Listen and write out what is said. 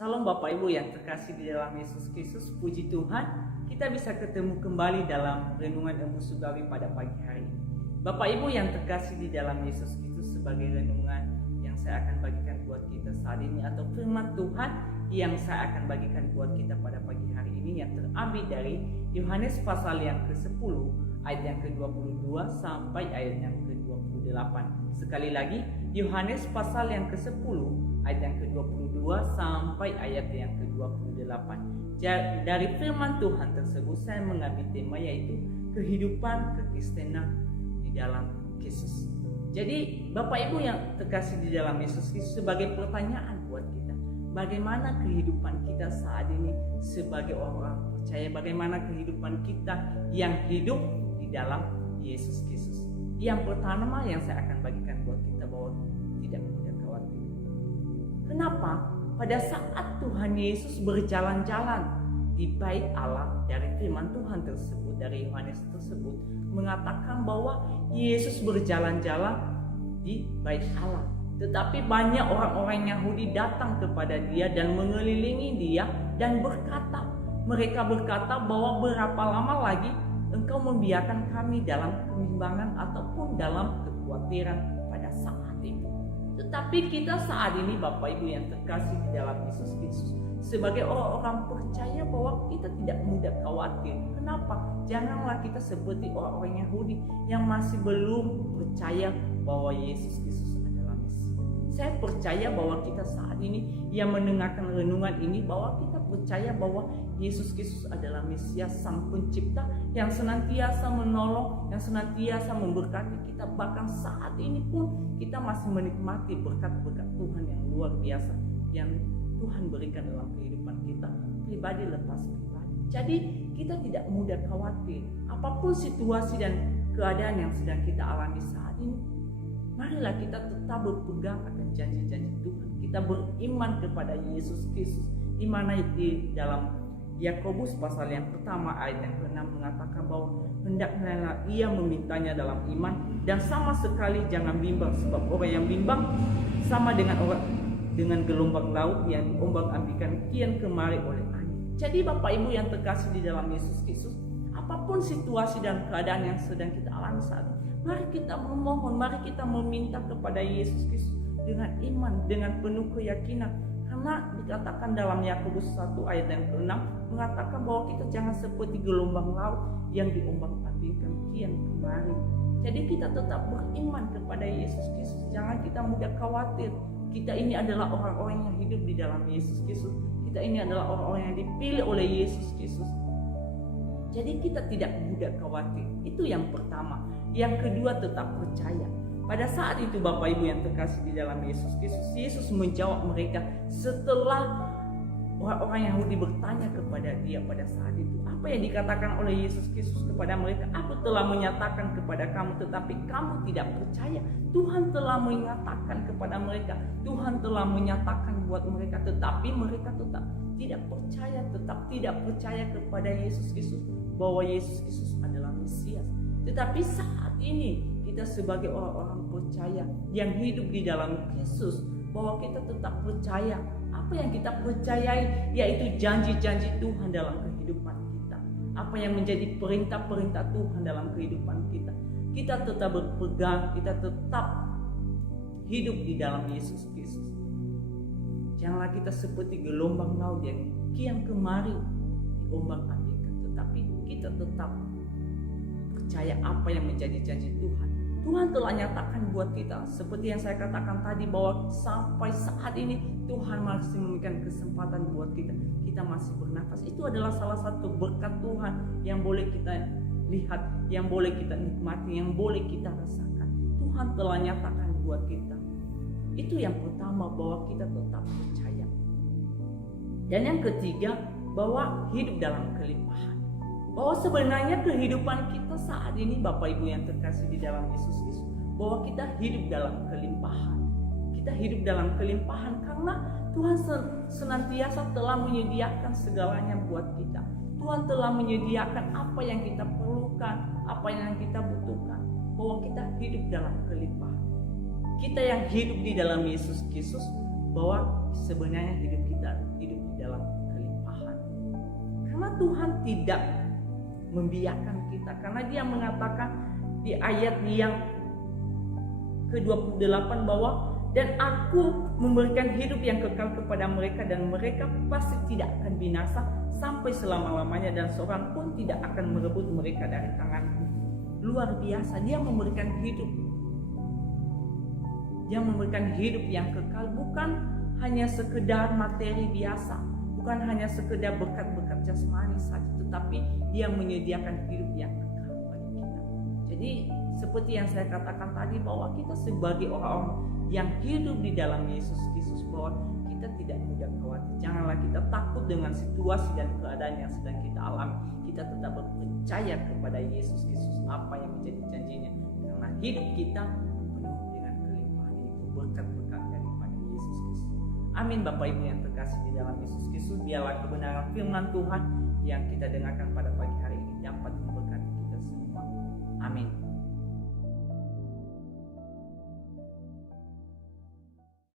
Salam Bapak Ibu yang terkasih di dalam Yesus Kristus. Puji Tuhan, kita bisa ketemu kembali dalam renungan Embus Surgawi pada pagi hari ini. Bapak Ibu yang terkasih di dalam Yesus Kristus, sebagai renungan yang saya akan bagikan buat kita saat ini, atau firman Tuhan yang saya akan bagikan buat kita pada pagi hari ini, yang terambil dari Yohanes pasal yang ke-10 ayat yang ke-22 sampai ayat yang ke-28. Sekali lagi, Yohanes pasal yang ke-10 ayat yang ke-22 sampai ayat yang ke-28. Dari firman Tuhan tersebut saya mengambil tema, yaitu kehidupan kekristenan di dalam Yesus. Jadi Bapak Ibu yang terkasih di dalam Yesus Kristus, sebagai pertanyaan buat kita, bagaimana kehidupan kita saat ini sebagai orang percaya? Bagaimana kehidupan kita yang hidup di dalam Yesus Kristus? Yang pertama yang saya akan bagikan buat kita, bahwa tidak mudah khawatir. Kenapa? Pada saat Tuhan Yesus berjalan-jalan di bait Allah, dari firman Tuhan tersebut, dari Yohanes tersebut mengatakan bahwa Yesus berjalan-jalan di bait Allah. Tetapi banyak orang-orang Yahudi datang kepada dia dan mengelilingi dia dan mereka berkata bahwa berapa lama lagi engkau membiarkan kami dalam kebimbangan ataupun dalam kekhawatiran pada saat itu. Tetapi kita saat ini, Bapak Ibu yang terkasih di dalam Yesus Kristus, sebagai orang-orang percaya, bahwa kita tidak mudah khawatir. Kenapa? Janganlah kita seperti orang-orang Yahudi yang masih belum percaya bahwa Yesus Kristus adalah Mesias. Saya percaya bahwa kita saat ini yang mendengarkan renungan ini, bahwa kita percaya bahwa Yesus Kristus adalah Mesias, Sang Pencipta yang senantiasa menolong, yang senantiasa memberkati kita. Bahkan saat ini pun kita masih menikmati berkat-berkat Tuhan yang luar biasa yang Tuhan berikan dalam kehidupan kita, pribadi lepas pribadi. Jadi kita tidak mudah khawatir apapun situasi dan keadaan yang sedang kita alami saat ini. Marilah kita tetap berpegang akan janji-janji Tuhan. Kita beriman kepada Yesus Kristus, di mana di dalam Yakobus pasal yang pertama ayat yang ke-6 mengatakan bahwa hendaklah ia memintanya dalam iman dan sama sekali jangan bimbang, sebab orang yang bimbang sama dengan gelombang laut yang diombang-ambingkan kian kemari oleh angin. Jadi Bapak Ibu yang terkasih di dalam Yesus Kristus, apapun situasi dan keadaan yang sedang kita alami saat ini, mari kita memohon, mari kita meminta kepada Yesus Kristus dengan iman, dengan penuh keyakinan. Karena dikatakan dalam Yakobus 1 ayat yang ke-6 mengatakan bahwa kita jangan seperti gelombang laut yang diombang-ambingkan kian kemari. Jadi kita tetap beriman kepada Yesus Kristus. Jangan kita mudah khawatir. Kita ini adalah orang-orang yang hidup di dalam Yesus Kristus. Kita ini adalah orang-orang yang dipilih oleh Yesus Kristus. Jadi kita tidak mudah khawatir. Itu yang pertama. Yang kedua, tetap percaya. Pada saat itu Bapak Ibu yang terkasih di dalam Yesus Kristus, Yesus menjawab mereka setelah orang-orang Yahudi bertanya kepada dia pada saat itu. Apa yang dikatakan oleh Yesus Kristus kepada mereka? Aku telah menyatakan kepada kamu, tetapi kamu tidak percaya. Tuhan telah menyatakan kepada mereka, Tuhan telah menyatakan buat mereka, tetapi mereka tetap tidak percaya kepada Yesus Kristus, bahwa Yesus Kristus adalah Mesias. Tetapi saat ini kita sebagai orang-orang percaya yang hidup di dalam Kristus, bahwa kita tetap percaya. Apa yang kita percayai, yaitu janji-janji Tuhan dalam kehidupan kita. Apa yang menjadi perintah-perintah Tuhan dalam kehidupan kita. Kita tetap berpegang, kita tetap hidup di dalam Yesus Kristus. Janganlah kita seperti gelombang laut yang kian kemari diombang-ambingkan, tetapi kita tetap percaya apa yang menjadi janji Tuhan. Tuhan telah nyatakan buat kita, seperti yang saya katakan tadi, bahwa sampai saat ini Tuhan masih memberikan kesempatan buat kita. Kita masih bernafas. Itu adalah salah satu berkat Tuhan yang boleh kita lihat, yang boleh kita nikmati, yang boleh kita rasakan. Tuhan telah nyatakan buat kita. Itu yang pertama, bahwa kita tetap percaya. Dan yang ketiga, bahwa hidup dalam kelimpahan. Bahwa sebenarnya kehidupan kita saat ini, Bapak Ibu yang terkasih di dalam Yesus Kristus, bahwa kita hidup dalam kelimpahan. Kita hidup dalam kelimpahan karena Tuhan senantiasa telah menyediakan segalanya buat kita. Tuhan telah menyediakan apa yang kita perlukan, apa yang kita butuhkan, bahwa kita hidup dalam kelimpahan. Kita yang hidup di dalam Yesus Kristus, bahwa sebenarnya hidup kita hidup Karena Tuhan tidak membiarkan kita, karena Dia mengatakan di ayat yang ke-28 bahwa dan aku memberikan hidup yang kekal kepada mereka dan mereka pasti tidak akan binasa sampai selama-lamanya dan seorang pun tidak akan merebut mereka dari tanganku. Luar biasa, Dia memberikan hidup. Dia memberikan hidup yang kekal, bukan hanya sekedar materi biasa, bukan hanya sekedar berkat-berkat jasmani saja, tetapi Dia menyediakan hidup yang kekal bagi kita. Jadi seperti yang saya katakan tadi, bahwa kita sebagai orang-orang yang hidup di dalam Yesus Kristus, bahwa kita tidak mudah khawatir. Janganlah kita takut dengan situasi dan keadaan yang sedang kita alami. Kita tetap percaya kepada Yesus Kristus, apa yang menjadi janjinya, karena hidup kita penuh dengan kelimpahan, itu berkat-berkat daripada Yesus Kristus. Amin. Bapak Ibu yang terkasih di dalam Yesus Kristus, biarlah kebenaran firman Tuhan yang kita dengarkan pada pagi hari ini dapat memberkati kita semua. Amin.